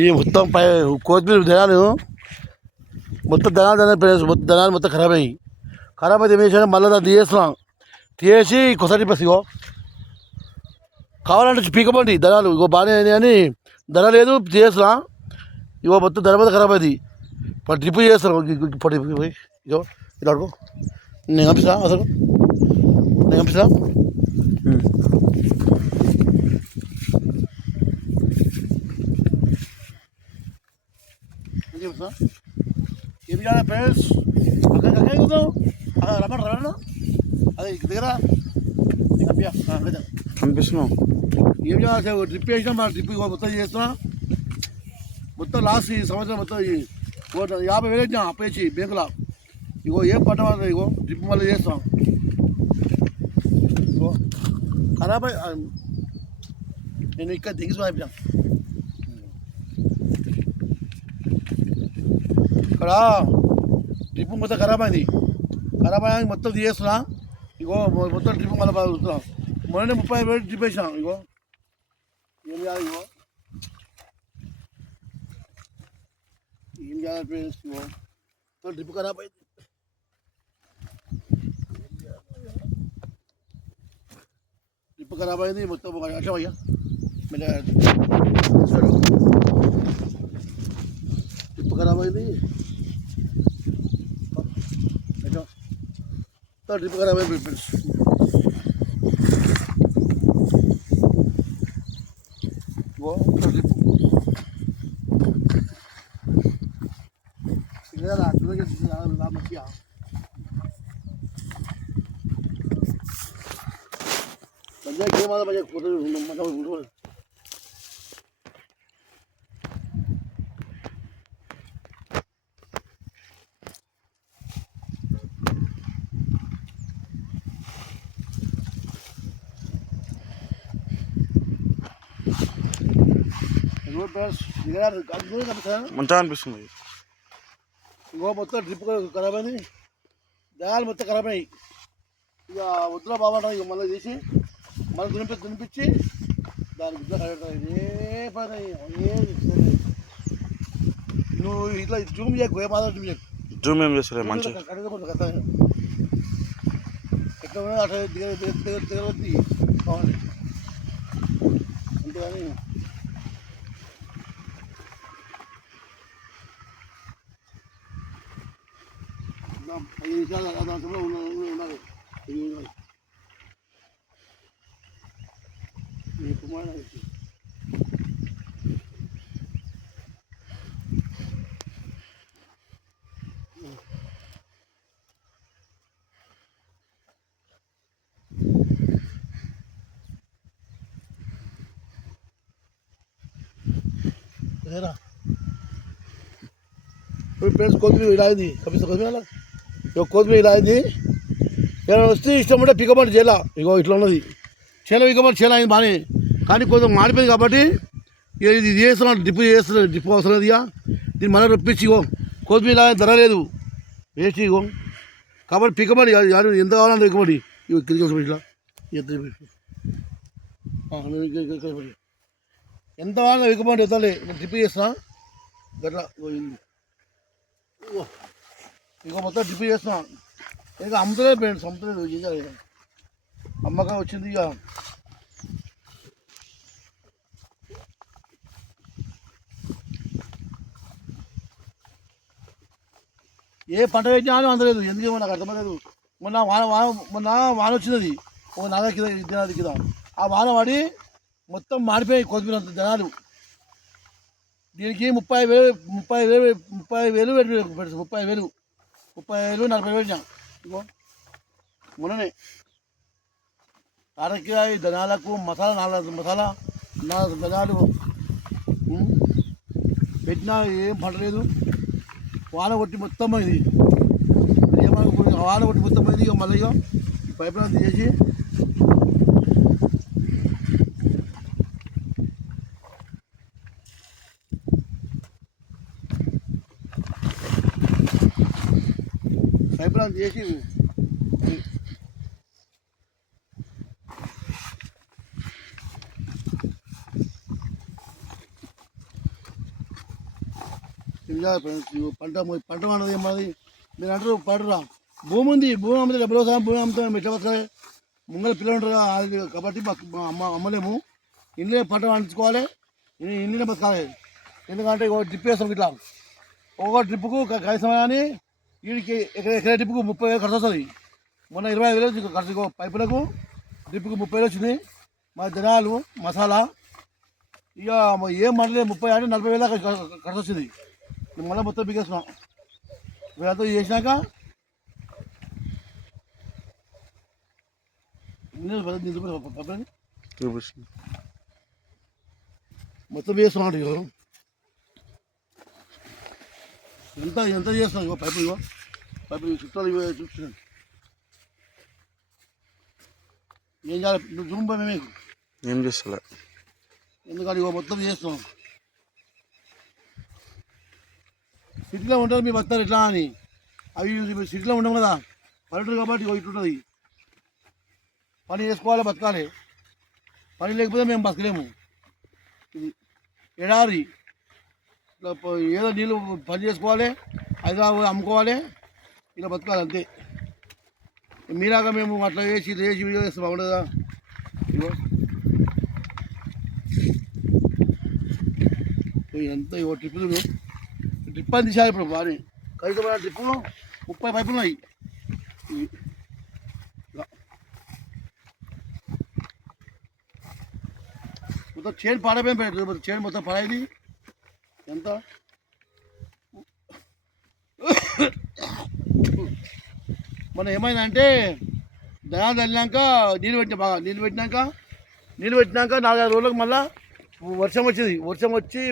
ఈ మొత్తం పై కొత్తిమీర ధనాలు మొత్తం మొత్తం ధనాలు మొత్తం ఖరాబ్ అయ్యి ఖరాబ్ అయితే ఏం మళ్ళీ దాన్ని తీసేస్తున్నాం. తీసేసి కొసటి ప్లస్ ఇగో కావాలంటే పీకపోండి ధనాలు ఇగో బాగానే అయినాయి అని ధన లేదు తీసేస్తున్నా. ఇగో మొత్తం ధన మొత్తం ఖరాబ్ అయింది. ఇప్పుడు డ్రిప్ చేస్తాను ఇప్పుడు ఇగో ఇలా అడుగు నేను పంపిస్తా అసలు నేను పంపిస్తా. ఏం చేయాలి ఫ్రెండ్స్ అక్కడ కూర్చోవు రమ్మడు రమ్మను అదే దగ్గర పంపిస్తున్నాం. ఏం చేయాలి డ్రిప్ వేసినా మన డ్రిప్ మొత్తం చేస్తున్నా. మొత్తం లాస్ట్ ఈ సంవత్సరం మొత్తం 50,000 వేసినా అప్పేసి బ్యాంకులో ఇగో ఏం పట్టమన్నది ఇగో డ్రిప్ మళ్ళీ చేస్తాం. ఇగో ఖరాబ్ నేను ఇక్కడ దిగిసి అయిపోయాను. ఇక్కడ డ్రిప్ మొత్తం ఖరాబ్ అయింది. ఖరాబ్ అయ్యాక మొత్తం తీసేస్తున్నా. ఇగో మొత్తం డ్రిప్ మళ్ళీ బాగుతున్నాం. మొన్న 35,000 డ్రిప్ వేసినాం. ఇగో ఏం చేయాలి ఇగో ఏం చేయాలి ఫ్రెండ్స్ ఇగో డ్రిప్ ఖరాబ్ అయింది. డ్రిప్ ఖరాబ్ అయింది మొత్తం అట్లా అయ్యా డ్రిప్ ఖరాబ్ అయింది. డ్రిప్ ఖరాబ్ అయింది ఫ్రెండ్స్. డ్రిప్ మంచిగా మంచిగా అనిపిస్తుంది. ఇంకో మొత్తం డ్రిప్ ఖరాబ్ అయింది. దయాలు మొత్తం ఖరాబ్ అయ్యి ఇక వద్దులో బాగుంటా ఇక మళ్ళీ తీసి మళ్ళీ దునిపించి దాని ఏ పని నువ్వు ఇట్లా జూమ్ చేయకు ఏ మాత్రం జూమ్ ఏం చేస్తారు మంచిగా ఎట్లా అట్లా దిగవద్ది కావాలి అంతేగాని ఐదు నిమిషాలు దాంట్లో ఉన్నది కుమార్ ఫ్రెండ్స్ కొత్తిమీర ఇలా అయింది కపిస్తా కొత్తిమీర ఇగో కొత్తిమీర ఇలా అయింది. ఏమైనా వస్తే ఇష్టం ఉంటే పికమంటే చేయాల ఇగో ఇట్లా ఉన్నది చేల పికమంటే చేయాల అయింది బాగానే కానీ కొంచెం మాడిపోయింది కాబట్టి ఇది చేస్తున్నాం డ్రిప్ అవసరం లేదు. ఇక దీన్ని మళ్ళీ రప్పించి ఇగో కొత్తిమీర ధర లేదు వేస్ట్ ఇగో కాబట్టి పికమండి ఎంత కావాలంటే పికమండి ఇగో కింద ఇట్లా ఎంత కావాలన్నా పికమండి ఎత్తలే డ్రిప్ చేస్తున్నా గట్లా ఇక మొత్తం డ్రిప్ చేస్తున్నాం. ఇక అమ్ముతలేదు ఫ్రెండ్స్ అమ్ముతలేదు చేయాలి అమ్మకం వచ్చింది. ఇక ఏ పంట పెట్టినా అని అందలేదు ఎందుకేమో నాకు అర్థమలేదు. మొన్న వాన వచ్చినది ఓ నాదా కింద దినాది కింద ఆ వాన పడి మొత్తం మాడిపోయాయి కొత్తిమీర అంత జనాలు. దీనికి 30,000 40,000 పెట్టినా ఇగో మొన్ననే అరకిరాయి ధనాలకు మసాలా 4 ధనాలు పెట్టినా ఏం పంటలేదు. వాన కొట్టి మొత్తం ఇది వాన కొట్టి మొత్తం పోయింది. ఇక మళ్ళీ ఇక పైప్ లైన్ తీసేసి పైప్ లైన్ చేసి ఇంకా పంట పంట అన్నది ఏమన్నది మీరు అంటారు పడరా భూమి ఉంది, భూమి అమ్మితే డబ్బులు వస్తాం, భూమి అమ్ముతాం ఎట్లా బతకాలి? ముంగల పిల్లలు ఉంటారు అది కాబట్టి మా అమ్మలేము. ఇంట్లో పంట పండించుకోవాలి, ఇంట్లోనే బతకాలి. ఎందుకంటే ఒక డ్రిప్ వేస్తాం ఇట్లా, ఒక డ్రిప్పుకు కనీసం కానీ వీడికి ఎకరా డ్రిప్పుకు 30,000 ఖర్చు వస్తుంది. మొన్న 25,000 ఖర్చు పైపులకు డ్రిప్పుకు 30,000 వచ్చింది. మా జనాలు మసాలా ఇక ఏం మంటలేదు 30 అంటే 40,000 దాకా ఖర్చు వచ్చింది. మళ్ళీ మొత్తం బిగేస్తున్నాం. వీళ్ళంతా చేసినాక చూపిస్తున్నా. మొత్తం చేస్తున్నాడు. ఇగో ఎంత ఎంత చేస్తున్నాం. ఇగో పైపు, ఇగో పైపు చుట్టాలు ఇవో చూస్తున్నాను. ఏం చేయాలి? నువ్వు జూమ్ పోయి మీకు ఏం చేస్తలే, ఎందుకంటే ఇగో మొత్తం చేస్తున్నాం. సిటీలో ఉంటారు మీ బతారు ఎట్లా అని, అవి సిటీలో ఉండవు కదా, పల్లెటూరు కాబట్టి ఇగో ఇట్లుంటుంది. పని చేసుకోవాలి, బతకాలి. పని లేకపోతే మేము బతకలేము. ఇది ఎడారి ఇట్లా ఏదో నీళ్ళు పని చేసుకోవాలి, హైదరాబాద్ అమ్ముకోవాలి, ఇలా బతకాలి అంతే. మీలాగా మేము అట్లా వేసి వీడియో చేస్తే బాగుంటుందా? ఇగో ఎంత ఇగో ట్రిప్పులు డ్రిప్ అని తీసారు ఇప్పుడు బాగా కైకమైన ట్రిప్పు 30 పైపులు ఉన్నాయి. మొత్తం చైన్ పాడైపోయింది, చైన్ మొత్తం పాడైంది. ఎంత మనం ఏమైందంటే దయాలు వెళ్ళినాక నీళ్ళు పెట్టినా బాగా నీళ్ళు పెట్టినాక 4-5 రోజులకు మళ్ళీ వర్షం వచ్చింది. వర్షం వచ్చి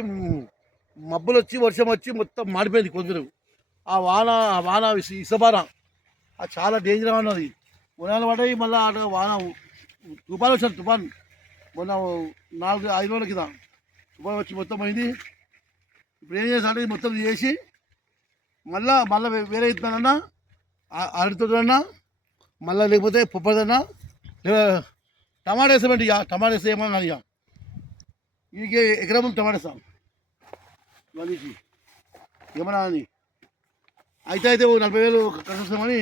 మబ్బులు వచ్చి వర్షం వచ్చి మొత్తం మాడిపోయింది కొద్దిరు. ఆ వాన ఇసబార అది చాలా డేంజర్గా ఉన్నది. ఉనాలు పడ్డాయి. మళ్ళీ అటు వాన తుఫాన్ వచ్చారు. తుఫాన్ మొన్న 4-5 రోజుల కింద తుఫాన్ వచ్చి మొత్తం పోయింది. ఇప్పుడు ఏం చేస్తారంటే మొత్తం చేసి మళ్ళీ వేరే ఇస్తానన్నా అరటితోటన్నా మళ్ళీ లేకపోతే పొప్పదన్నా టమాటా వేసామండి. ఇక టమాటా వేస్తే ఏమన్నా ఇక వీడికి ఎకరం టమాటా వేస్తాం మనిషి ఏమన్నా అని అయితే 40,000 ఖర్చు వస్తామని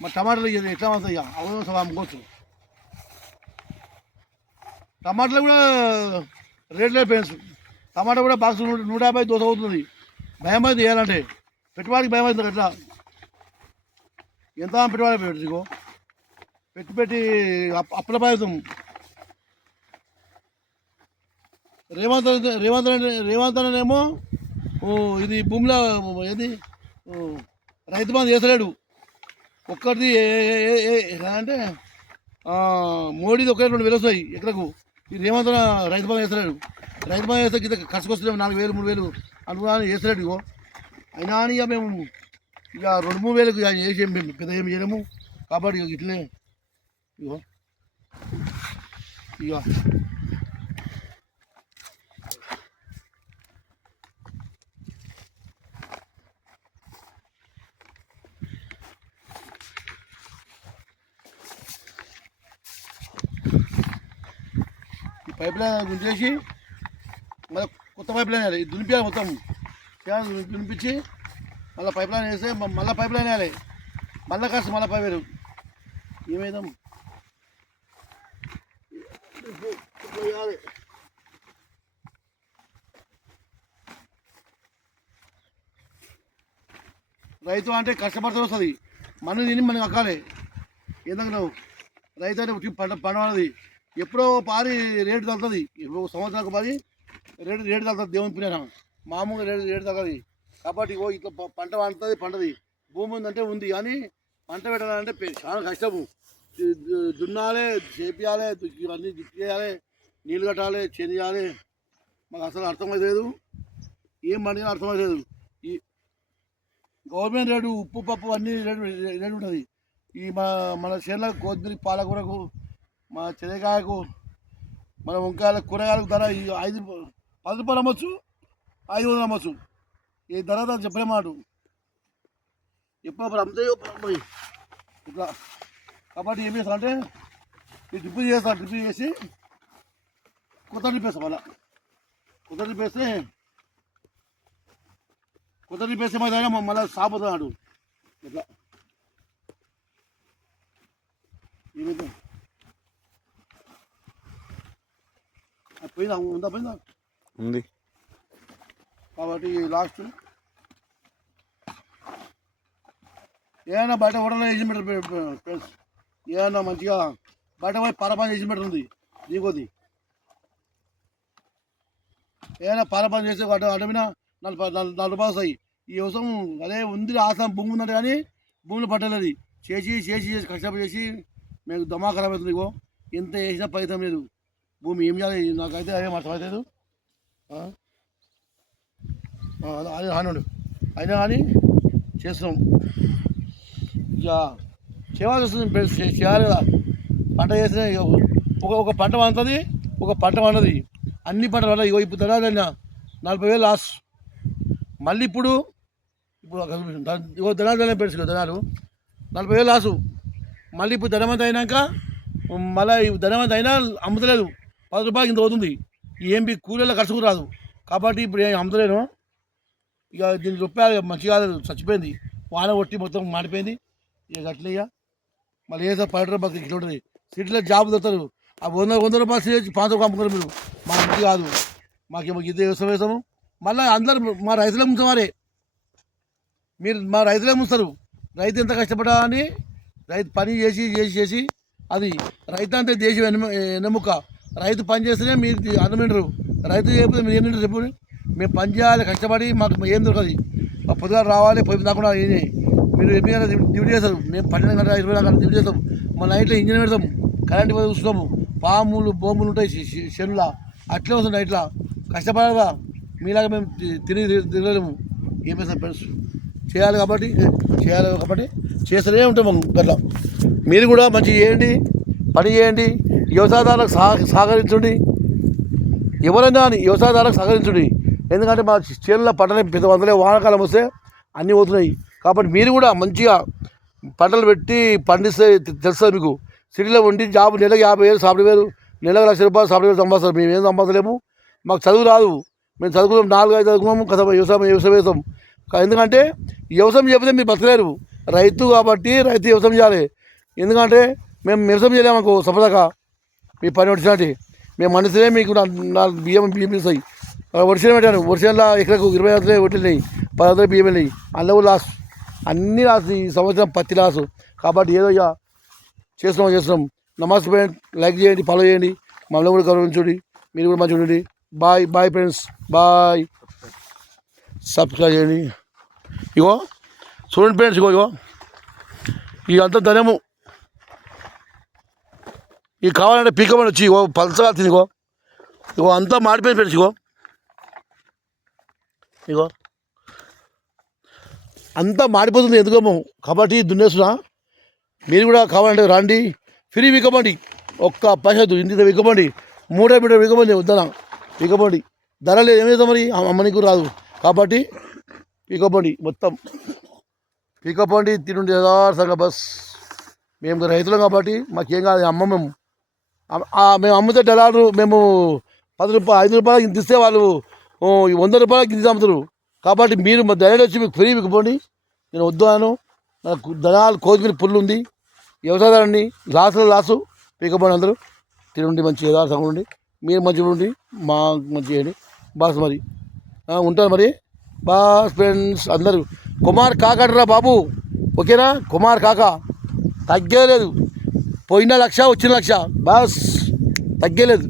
మా టమాటాలు ఎట్లా వస్తాయి? ఇక అవసరం అమ్ముకోవచ్చు. టమాటాలు కూడా రేట్లు పెంచు. టమాటా కూడా బాక్స్ 150 దోశ అవుతుంది. భయం అవుతుంది చేయాలంటే, పెట్టుబడికి భయం అవుతుంది. ఎట్లా ఎంత పెట్టుబడి పెట్టుకో పెట్టి అప్పుల బాధితం. రేవంత్ అనేమో ఇది భూమిలో ఏది రైతు బంధు చేస్తలేడు. ఒక్కటిది అంటే మోడీది ఒకటి 2,000 వస్తాయి ఎకరకు. ఈ రేవంత్ రైతు బంధు చేస్తలేడు. రైతు బంధు చేస్తే కింద ఖర్చుకు వస్తలేము 4,000 3,000 అనుకున్నా చేస్తలేడు. ఇగో అయినా అని ఇక మేము ఇక 2-3 వేలకు చేసి పెద్ద ఏం చేయలేము కాబట్టి ఇక ఇట్లనే ఇగో పైప్ లైన్ గుంజేసి మళ్ళీ కొత్త పైప్ లైన్ వేయాలి. దునిపించాలి మొత్తం దునిపించి మళ్ళీ పైప్ లైన్ వేస్తే మళ్ళీ పైప్ లైన్ వేయాలి. మళ్ళీ ఖర్చు మళ్ళీ 10,000 ఏమైదాం వేయాలి. రైతు అంటే కష్టపడితే వస్తుంది. మనం తిని మనకి అక్కాలి. ఏంటంటే రైతు అంటే పండవన్నది ఎప్పుడో పారి రేటు తగ్గుతుంది. ఎప్పుడో సంవత్సరానికి పారి రేటు తగ్గుతుంది. దేవుని పిల్లన మామూలుగా రేటు తగ్గదు. కాబట్టి ఇట్లా పంట పండుతుంది. భూమి ఉందంటే ఉంది, కానీ పంట పెట్టాలంటే చాలా కష్టము. దున్నాలి, చేపియాలి, అన్నీ చేయాలి, నీళ్ళు కట్టాలి, చేయాలి. మాకు అసలు అర్థమవుతలేదు. ఏం పండినా అర్థమవుతలేదు. ఈ గవర్నమెంట్ రేటు ఉప్పు పప్పు అన్నీ రేటు ఉంటుంది. ఈ మన చేనులకు కొద్దిరి పాలకూరకు, మా చెనక్కాయకు, మన వంకాయలకు, కూరగాయలకు ధర 10 రూపాయలు అమ్మచ్చు, 500 అమ్మచ్చు. ఈ ధర చెప్పలేమాట. ఎప్పుడు అమ్మితే ఇట్లా. కాబట్టి ఏం చేస్తానంటే ఈ డ్రిప్ చేస్తాను. డ్రిప్ చేసి కొత్త డ్రిప్ వేస్తాం. మళ్ళీ కొత్త డ్రిప్ వేస్తే కొత్త రిపేస్తే అయినా మళ్ళీ సాపోతున్నాడు ఇట్లా ఏమైతే పోయిందా ఉందా పోయిందా ఉంది. కాబట్టి లాస్ట్ ఏమైనా బయట హోటల్లో వేసి పెట్టారు ఫ్రెండ్స్. ఏమైనా మంచిగా బయట పోయి పారపాన్ చేసి పెడుతుంది దిగోది. ఏమైనా పారపాన్ చేస్తే అడవిన 4 రూపాయలు వస్తాయి. ఈ వ్యవసాయం అదే ఉంది ఆశ భూమి ఉందంటే కానీ భూములు పట్టలేదు. చేసి చేసి చేసి కష్టపడి చేసి మేము దమా ఖరాబ్ అవుతుంది. ఇగో ఎంత వేసినా ఫలితం లేదు. భూమి ఏం చేయాలి నాకైతే అదే అర్థమవుతుంది. అదే హానుడు అయినా కానీ చేస్తున్నాం. ఇక చేయాల్సి వస్తుంది, చేయాలి కదా. పంట చేస్తే ఒక పంట పండుతుంది, ఒక పంట పండుతుంది. అన్ని పంటల వల్ల ఇప్పుడు ధనాలైనా 40,000 లాస్. మళ్ళీ ఇప్పుడు ధనాలు పెడుతుంది ధనాలు 40,000 లాసు. మళ్ళీ ఇప్పుడు ధనవంతం అయినాక మళ్ళీ ధనవంతం అయినా అమ్ముతలేదు. 10 రూపాయలకి ఇంత అవుతుంది. ఏం కూలీలో ఖర్చుకు రాదు. కాబట్టి ఇప్పుడు ఏం అమ్ముతలేను. ఇక దీనికి రూపాయలు మంచిగా చచ్చిపోయింది. వాన కొట్టి మొత్తం మాడిపోయింది. ఇక అట్లే ఇక మళ్ళీ ఏదో 10 రూపాయలు ఇట్లా ఉంటుంది. సిటీలో జాబ్ దొరుకుతారు. ఆ 100 రూపాయలు సీట్ 5 రూపాయలు అమ్ముకున్నారు. మీరు మా ఇంటి కాదు, మాకేమో ఇదే వ్యవసాయం వేసాము. మళ్ళీ అందరు మా రైతులే ముంచవారే. మీరు మా రైతులే ముంచుతారు. రైతు ఎంత కష్టపడా అని రైతు పని చేసి చేసి చేసి అది రైతు అంటే దేశం వెన్నెముక. రైతు పని చేస్తేనే మీరు అన్నం తింటారు. రైతు చేయకపోతే మీరు ఏం తింటారు చెప్పండి. మేము పని చేయాలి, కష్టపడి మాకు ఏం దొరకదు. మా పొద్దుగా రావాలి, పొద్దు దాకుండా మీరు ఎన్ని గంటల డ్యూటీ చేస్తారు. మేము 12 గంటల 24 గంటల డ్యూటీ చేస్తాం. మా నైట్లో ఇంజన్ పెడతాం, కరెంట్ పోయి చూస్తాము. పాములు బొమ్మలు ఉంటాయి శనుల అట్లే వస్తుంది. నైట్లా కష్టపడాలిగా. మీలాగా మేము తిరగలేము. ఏం చేస్తాం ఫ్రెండ్స్. చేయాలి కాబట్టి చేస్తూనే ఉంటాం గట్లా. మీరు కూడా మంచిగా చేయండి, పని చేయండి. వ్యవసాయదారులకు సహకరించండి. ఎవరైనా అని వ్యవసాయదారులకు సహకరించండి. ఎందుకంటే మా చేనుల పంటలు పెద్ద వందలే వానాకాలం వస్తే అన్నీ పోతున్నాయి. కాబట్టి మీరు కూడా మంచిగా పంటలు పెట్టి పండిస్తే తెలుస్తుంది మీకు. సిటీలో ఉండి జాబ్ నెలకు 50,000 సాఫ్ట్వేర్, నెలకు 1,00,000 రూపాయలు సాఫ్ట్వేర్ సంపాదిస్తారు. మేము ఏం సంపాదించలేము. మాకు చదువు రాదు. మేము చదువుకున్నాం 4-5 చదువుకున్నాము కదా. వ్యవసాయం వేస్తాం. ఎందుకంటే వ్యవసాయం చేయకపోతే మీరు బతకలేరు. రైతు కాబట్టి రైతు వ్యవసాయం చేయాలి. ఎందుకంటే మేము వ్యవసాయం చేయలేమనుకో సపదాకా మీ పని వచ్చినట్టు మేము మనిషినే మీకు 4 బియ్యం ఇస్తాయి. వర్షం పెట్టాను. వర్షంలో ఎకరకు 20 వడ్లు 10 బియ్యం వెళ్ళినాయి. అందులో లాస్, అన్నీ లాస్. ఈ సంవత్సరం పత్తి లాసు. కాబట్టి ఏదో ఇక చేస్తున్నాం. నమస్తే ఫ్రెండ్. లైక్ చేయండి, ఫాలో చేయండి. మమ్మల్ని కూడా గౌరవించండి. మీరు కూడా మంచిగా ఉండండి. Bye friends, bye. సబ్స్క్రైబ్ చేయండి. ఇగో చూడండి ఫ్రెండ్స్, ఇగో ఇదంతా ధనము. ఇవి కావాలంటే పీకమని వచ్చి ఇగో పలసగా తిని ఇగో అంతా మాడిపోయింది ఫ్రెండ్స్. ఇగో అంతా మాడిపోతుంది ఎందుకేమో. కాబట్టి దున్నేస్తున్నా. మీరు కూడా కావాలంటే రండి, ఫ్రీ వికమండి. ఒక్క పైసలు ఇంటితో వికమండి. 3 మీటర్ వికమండి. వద్దన వికమండి. ధర లేదు, ఏం చేద్దాం మరి. అమ్మనికి రాదు. కాబట్టి వికమండి, మొత్తం వికమండి. తినుండి యథార్థంగా బస్. మేము రైతులం కాబట్టి మాకేం కాదు. మేము అమ్ముతే డలారు. మేము 10 రూపాయలు 5 రూపాయలకి ఇంత ఇస్తే వాళ్ళు 100 రూపాయలకి ఇంత అమ్ముతారు. కాబట్టి మీరు మా ధరలు వచ్చి మీకు ఫ్రీ వికపోండి. నేను వద్దాను. నాకు ధనాలు కొత్తిమీర పుల్లు ఉంది. వ్యవసాయదారుని లాసు పీకపోండి. అందరూ తినండి, మంచి యథార్థంగా ఉండి. మీరు మంచిగా ఉండి మా మంచి చేయండి బాస్. మరి ఉంటారు మరి బాస్ ఫ్రెండ్స్. అందరూ కుమార్ కాకడరా బాబు, ఓకేనా. కుమార్ కాక తగ్గలేదు. పోయిన 1,00,000 వచ్చిన 1,00,000 బాస్, తగ్గలేదు.